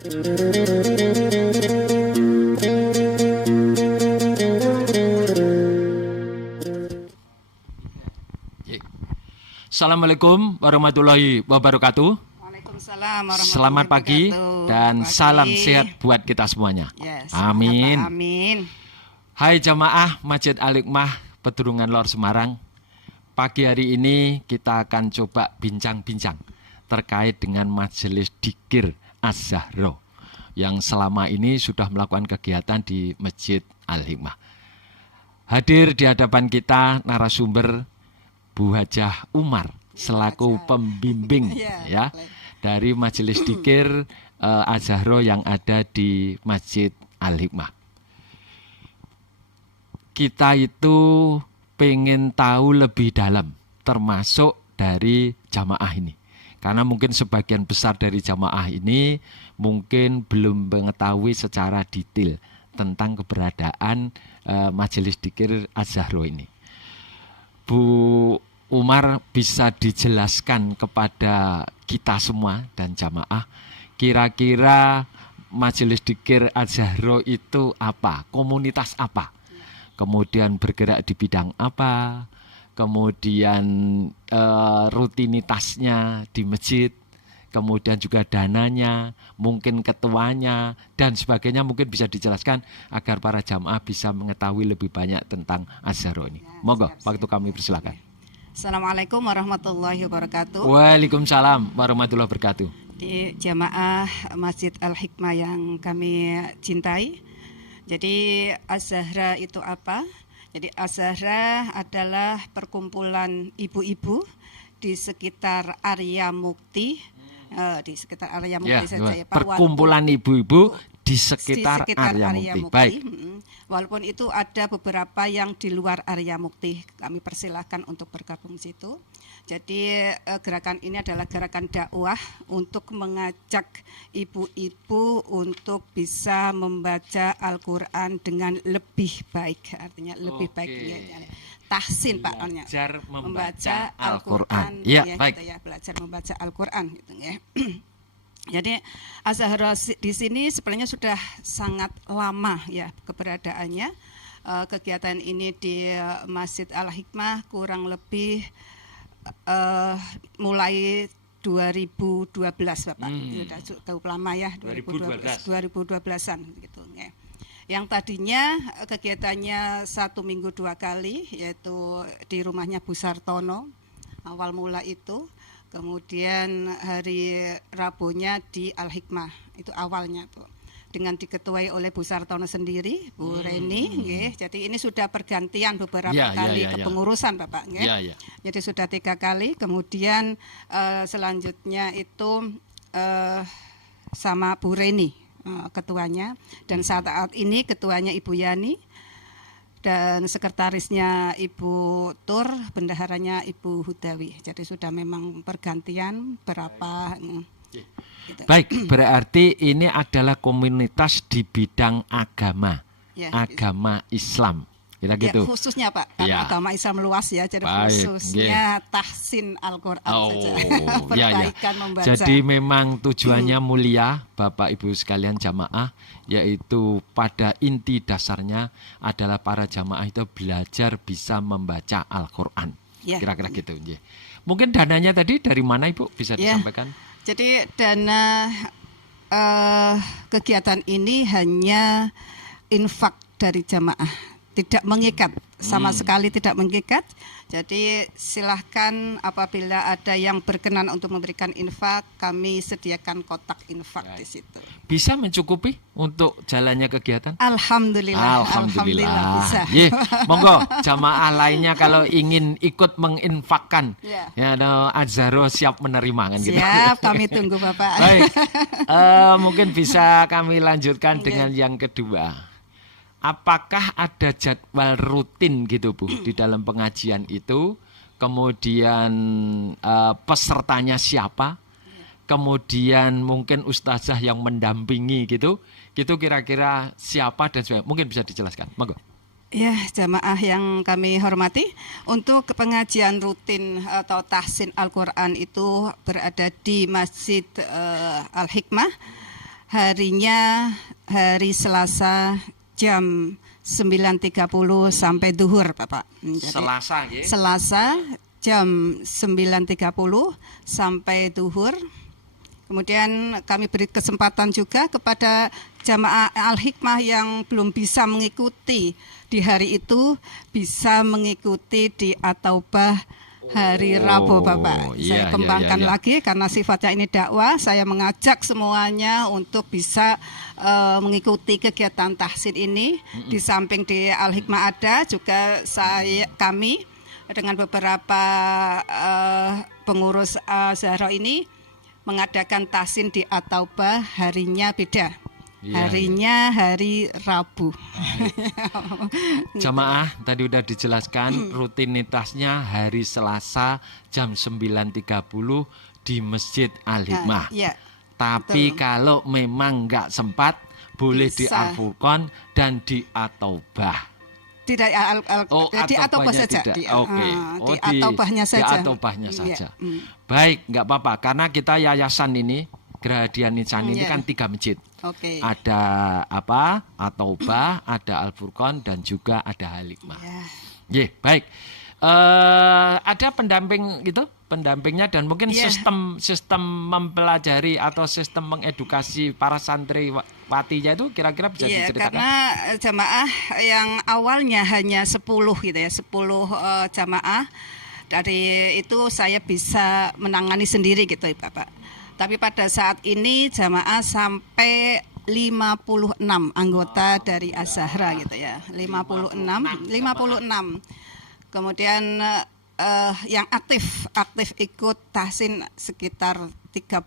Assalamualaikum warahmatullahi wabarakatuh. Waalaikumsalam warahmatullahi Selamat pagi dan salam sehat buat kita semuanya. Amin. Amin. Hai jamaah Masjid Al-Hikmah Pedurungan Lor Semarang. Pagi hari ini kita akan coba bincang-bincang terkait dengan Majelis Dzikir Az-Zahra yang selama ini sudah melakukan kegiatan di Masjid Al-Hikmah. Hadir di hadapan kita narasumber Bu Hajah Umar selaku pembimbing ya dari Majelis Dzikir Az-Zahra yang ada di Masjid Al-Hikmah. Kita itu pengen tahu lebih dalam termasuk dari jamaah ini. Karena mungkin sebagian besar dari jamaah ini mungkin belum mengetahui secara detail tentang keberadaan Majelis Dzikir Az-Zahra ini. Bu Umar bisa dijelaskan kepada kita semua dan jamaah kira-kira Majelis Dzikir Az-Zahra itu apa? Komunitas apa? Kemudian bergerak di bidang apa? Kemudian rutinitasnya di masjid, kemudian juga dananya, mungkin ketuanya, dan sebagainya mungkin bisa dijelaskan agar para jamaah bisa mengetahui lebih banyak tentang Az-Zahra ini. Monggo, waktu kami persilakan. Assalamualaikum warahmatullahi wabarakatuh. Waalaikumsalam warahmatullahi wabarakatuh. Di jamaah Masjid Al-Hikmah yang kami cintai. Jadi Az-Zahra itu apa? Jadi Az-Zahra adalah perkumpulan ibu-ibu di sekitar Arya Mukti, di sekitar Arya Mukti saja ya Pak. Perkumpulan ibu-ibu di sekitar Arya Mukti. Baik. Walaupun itu ada beberapa yang di luar Arya Mukti, kami persilahkan untuk bergabung situ. Jadi gerakan ini adalah gerakan dakwah untuk mengajak ibu-ibu untuk bisa membaca Al-Quran dengan lebih baik, artinya lebih baik. Tahsin Pak, belajar membaca Al-Quran. Ya, baik. Gitu ya, belajar membaca Al-Quran gitu ya. Jadi Az-Zahra di sini sebenarnya sudah sangat lama ya keberadaannya. Kegiatan ini di Masjid Al-Hikmah kurang lebih mulai 2012 Bapak. Sudah cukup lama ya, 2012-an gitu ya. Yang tadinya kegiatannya 1 minggu 2 kali, yaitu di rumahnya Bu Sartono awal mula itu. Kemudian hari Rabunya di Al-Hikmah, itu awalnya Bu. Dengan diketuai oleh Bu Sartono sendiri, Bu Reni, jadi ini sudah pergantian beberapa kali kepengurusan Bapak. Jadi sudah 3 kali, kemudian selanjutnya itu sama Bu Reni ketuanya, dan saat ini ketuanya Ibu Yani, dan sekretarisnya Ibu Tur, bendaharanya Ibu Hudawi. Jadi sudah memang pergantian berapa. Gitu. Baik, berarti ini adalah komunitas di bidang agama, agama Islam. Kira gitu. Khususnya Pak, karena agama Islam luas ya, jadi khususnya tahsin Al-Quran saja. Perbaikan membaca. Jadi memang tujuannya mulia Bapak Ibu sekalian jamaah, yaitu pada inti dasarnya adalah para jamaah itu belajar bisa membaca Al-Quran. Kira-kira gitu. Mungkin dananya tadi dari mana Ibu bisa disampaikan? Jadi dana kegiatan ini hanya infak dari jamaah. Tidak mengikat, sama sekali tidak mengikat. Jadi silahkan apabila ada yang berkenan untuk memberikan infak, kami sediakan kotak infak di situ. Bisa mencukupi untuk jalannya kegiatan? Alhamdulillah bisa. Monggo jamaah lainnya kalau ingin ikut menginfakkan, Az-Zahra siap menerima kan gitu. Siap, kami tunggu Bapak. Baik, mungkin bisa kami lanjutkan dengan yang kedua. Apakah ada jadwal rutin gitu Bu di dalam pengajian itu? Kemudian pesertanya siapa? Kemudian mungkin ustazah yang mendampingi gitu kira-kira siapa dan sebagainya. Mungkin bisa dijelaskan. Monggo. Ya, jamaah yang kami hormati, untuk pengajian rutin atau tahsin Al-Quran itu berada di Masjid Al-Hikmah harinya hari Selasa jam 9.30 sampai duhur, Bapak. Jadi, Selasa jam 9.30 sampai duhur. Kemudian kami beri kesempatan juga kepada jamaah Al-Hikmah yang belum bisa mengikuti di hari itu, bisa mengikuti di At-Taubah hari Rabu, Bapak. Saya kembangkan lagi karena sifatnya ini dakwah. Saya mengajak semuanya untuk bisa mengikuti kegiatan tahsin ini. Di samping di Al-Hikmah ada juga kami dengan beberapa pengurus Zahra ini mengadakan tahsin di At-Taubah, harinya beda. Harinya hari Rabu. Jamaah tadi udah dijelaskan rutinitasnya hari Selasa jam 9.30 di Masjid Al-Hikmah. Tapi kalau memang nggak sempat, boleh di Al-Furqan dan di At-Taubah. Di At-Taubah saja. Di At-Taubahnya saja. Di At-Taubahnya saja. Baik, nggak apa-apa. Karena kita yayasan ini, Gerahadian Insan ini kan 3 masjid. Ada At-Taubah, ada Al-Furqan, dan juga ada Al-Hikmah. Baik. Ada pendamping gitu, pendampingnya dan mungkin sistem mempelajari atau sistem mengedukasi para santriwatinya itu kira-kira bisa diceritakan? Karena jamaah yang awalnya hanya 10 gitu ya, 10 jamaah, dari itu saya bisa menangani sendiri gitu ya, Bapak. Tapi pada saat ini jamaah sampai 56 anggota dari Az-Zahra gitu ya, 56. Kemudian yang aktif ikut tahsin sekitar 30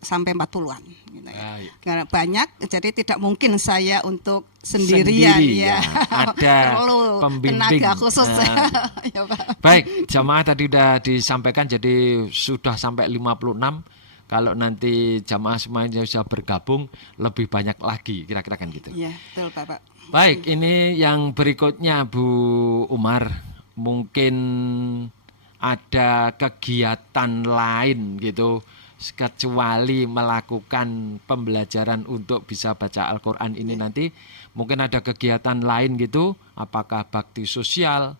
sampai 40-an gitu ya. Karena banyak, jadi tidak mungkin saya untuk sendirian ya. Ada perlu pembimbing tenaga khusus. Ya, Pak. Baik, jamaah tadi sudah disampaikan, jadi sudah sampai 56. Kalau nanti jamaah semuanya sudah bergabung lebih banyak lagi, kira-kira kan gitu. Iya, betul Bapak. Baik, ini yang berikutnya Bu Umar, mungkin ada kegiatan lain gitu kecuali melakukan pembelajaran untuk bisa baca Al-Quran ini nanti. Mungkin ada kegiatan lain gitu, apakah bakti sosial,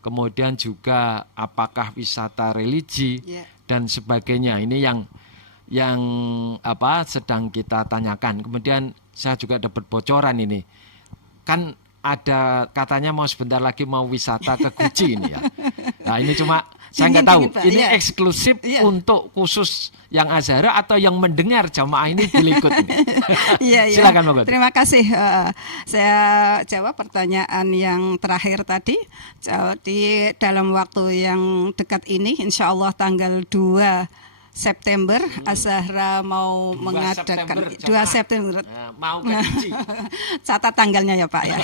kemudian juga apakah wisata religi dan sebagainya. Ini yang sedang kita tanyakan. Kemudian saya juga dapat bocoran ini. Kan ada katanya mau sebentar lagi mau wisata ke Guci ini ya. Nah ini cuma saya nggak tahu. Ini eksklusif untuk khusus yang Azhara atau yang mendengar jamaah ini boleh ikut ini. Silakan Mbak. Terima kasih. Saya jawab pertanyaan yang terakhir tadi. Di dalam waktu yang dekat ini, insya Allah tanggal 2 September, Az-Zahra mau mengadakan 2 September. Mau ke Guci. Catat tanggalnya ya Pak ya.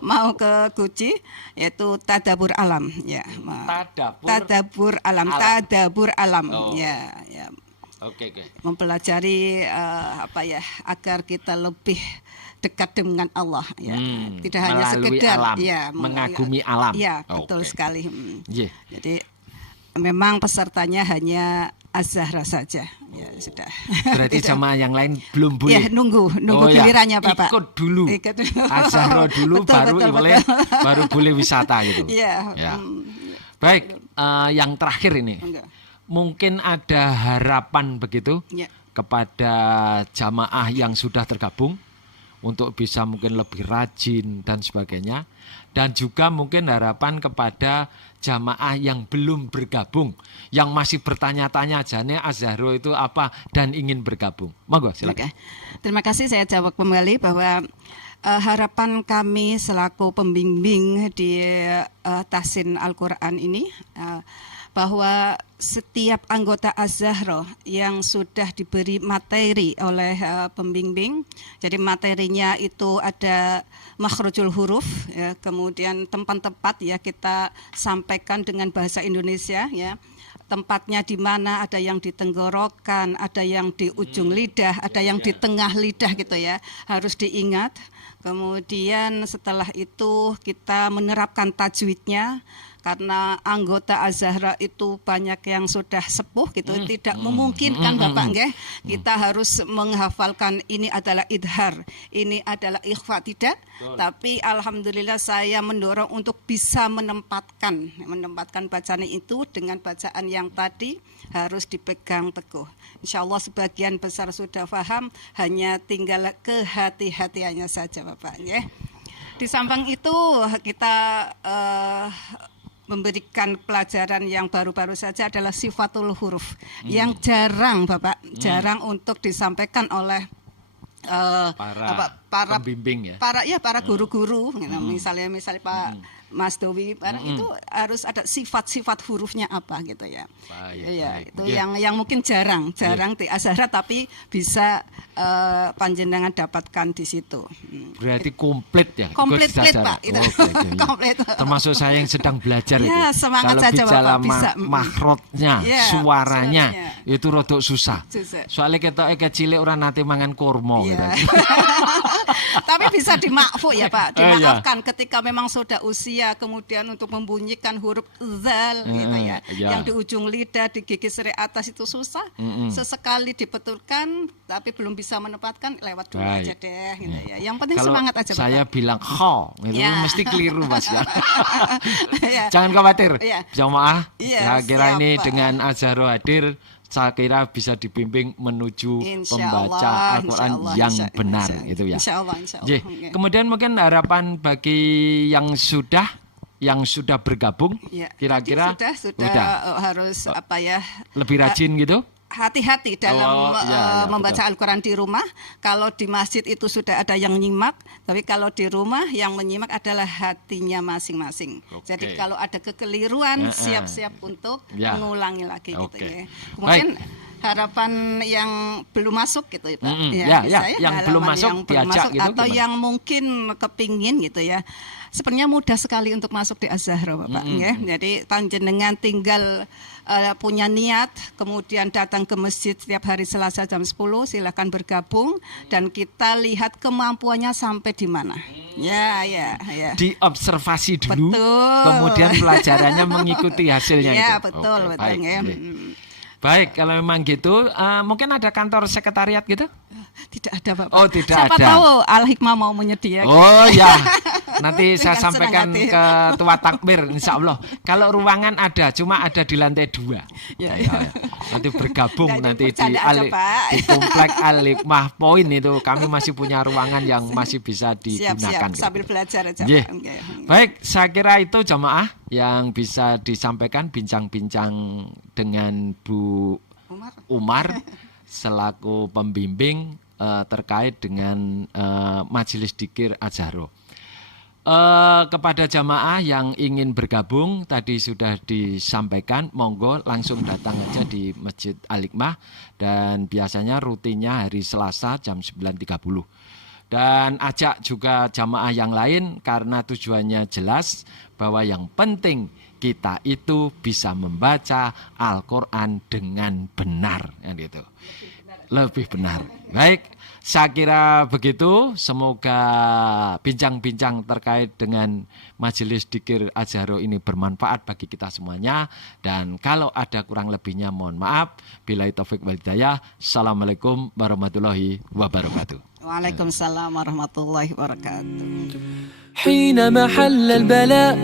Mau ke Guci, yaitu Tadabur Alam ya. Tadabur Alam. Ya. Oke. Mempelajari agar kita lebih dekat dengan Allah ya. Tidak hanya sekedar alam, mengagumi alam. Ya, betul sekali. Jadi memang pesertanya hanya Az-Zahra saja. Ya sudah. Berarti sama yang lain belum boleh. Ya, nunggu gilirannya Bapak. Ikut dulu. Az-Zahra dulu baru boleh wisata gitu. Ya. Baik, yang terakhir ini. Mungkin ada harapan begitu kepada jamaah yang sudah tergabung untuk bisa mungkin lebih rajin dan sebagainya. Dan juga mungkin harapan kepada jamaah yang belum bergabung, yang masih bertanya-tanya jane Az-Zahra itu apa dan ingin bergabung. Monggo silakan. Terima kasih, saya jawab kembali bahwa harapan kami selaku pembimbing di tahsin Al-Quran ini bahwa setiap anggota Az-Zahra yang sudah diberi materi oleh pembimbing, jadi materinya itu ada makhrajul huruf, ya, kemudian tempat-tempat ya kita sampaikan dengan bahasa Indonesia ya. Tempatnya di mana, ada yang di tenggorokan, ada yang di ujung lidah, ada yang di tengah lidah gitu ya, harus diingat. Kemudian setelah itu kita menerapkan tajwidnya. karena anggota Az-Zahra itu banyak yang sudah sepuh gitu, tidak memungkinkan Bapak nggih, kita harus menghafalkan ini adalah idhar, ini adalah ikhfa, tidak. Tapi alhamdulillah saya mendorong untuk bisa menempatkan bacaan itu dengan bacaan yang tadi harus dipegang teguh. Insya Allah sebagian besar sudah paham, hanya tinggal kehati-hatiannya saja Bapak nggih. Di samping itu kita memberikan pelajaran yang baru-baru saja adalah sifatul huruf yang jarang Bapak, jarang untuk disampaikan oleh para pembimbing ya. Para guru-guru, misalnya Pak Mas Dowi, itu harus ada sifat-sifat hurufnya apa gitu ya. Baik. Itu yang mungkin jarang di Az-Zahra, tapi bisa panjenengan dapatkan di situ. Berarti komplit ya? Komplit Pak. Itu. Komplit. Termasuk saya yang sedang belajar ya, itu. Semangat kalau saja bicara Bapak bisa. Makhrotnya, suaranya itu rodok susah. Soalnya kita kecil orang nanti mangan kurma gitu. Tapi bisa dimakfu ya Pak, dimaafkan ketika memang sudah usia, kemudian untuk membunyikan huruf zal gitu ya, yang di ujung lidah, di gigi seri atas itu susah, sesekali dibetulkan tapi belum bisa menempatkan, lewat dulu aja deh gitu ya. Yang penting kalau semangat aja Bapak. Saya bilang itu mesti keliru Mas ya. Jangan khawatir jamaah, saya kira ini dengan Az-Zahra hadir, saya kira bisa dibimbing menuju pembaca Al-Quran yang benar itu ya. Insya Allah. Kemudian mungkin harapan bagi yang sudah bergabung, kira-kira sudah harus lebih rajin gitu. Hati-hati dalam membaca Al-Quran di rumah. Kalau di masjid itu sudah ada yang nyimak, tapi kalau di rumah yang menyimak adalah hatinya masing-masing. Jadi kalau ada kekeliruan, siap-siap untuk mengulangi lagi gitu ya. Kemudian harapan yang belum masuk gitu Pak. Yang belum masuk diajak gitu, atau yang mungkin kepingin gitu ya. Sebenarnya mudah sekali untuk masuk di Az-Zahra Bapak ya. Jadi panjenengan tinggal punya niat, kemudian datang ke masjid setiap hari Selasa jam 10, silakan bergabung dan kita lihat kemampuannya sampai di mana. Ya. Diobservasi dulu, kemudian pelajarannya mengikuti hasilnya itu. Ya, betul. Baik, kalau memang gitu, mungkin ada kantor sekretariat gitu? Tidak ada Bapak. Oh, tidak Siapa ada. tahu Al-Hikmah mau menyediakan. Oh ya, nanti saya sampaikan ke Ketua Takmir, insya Allah. Kalau ruangan ada, cuma ada di lantai 2. Ya. Nanti bergabung nanti di komplek Al-Hikmah Point itu, kami masih punya ruangan yang masih bisa digunakan. Siap, sambil belajar aja. Baik, saya kira itu jamaah yang bisa disampaikan bincang-bincang dengan Bu Umar selaku pembimbing terkait dengan Majelis Dzikir Az-Zahra. Kepada jamaah yang ingin bergabung tadi sudah disampaikan, monggo langsung datang aja di Masjid Al-Hikmah dan biasanya rutinnya hari Selasa jam 9.30. Dan ajak juga jamaah yang lain karena tujuannya jelas bahwa yang penting kita itu bisa membaca Al-Quran dengan benar, gitu. Lebih benar. Baik, saya kira begitu. Semoga bincang-bincang terkait dengan Majelis Dzikir Az-Zahra ini bermanfaat bagi kita semuanya. Dan kalau ada kurang lebihnya mohon maaf. Billahi taufik wal hidayah. Assalamualaikum warahmatullahi wabarakatuh. Waalaikumsalam warahmatullahi wabarakatuh. حينما حل البلاء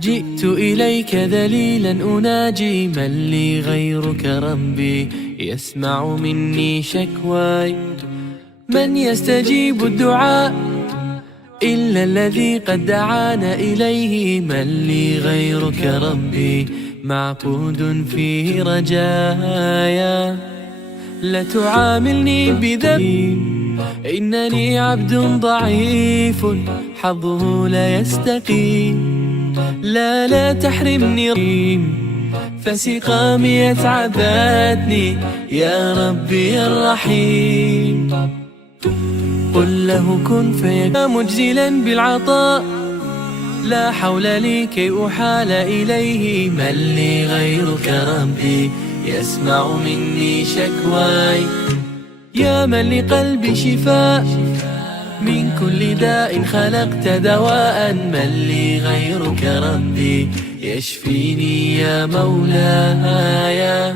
جئت إليك ذليلا أناجي من لي غيرك ربي يسمع مني شكواي من يستجيب الدعاء إلا الذي قد دعانا إليه من لي غيرك ربي معبود فيه رجايا لا تعاملني بذنب إنني عبد ضعيف حظه لا يستقيم لا تحرمني فسقامي يتعبدني يا ربي الرحيم قل له كن فيكون مجزلا بالعطاء لا حول لي كي أحال إليه من لي غيرك ربي يسمع مني شكواي يا من لقلبي شفاء من كل داء خلقت دواء من لي غيرك ربي يشفيني يا مولاي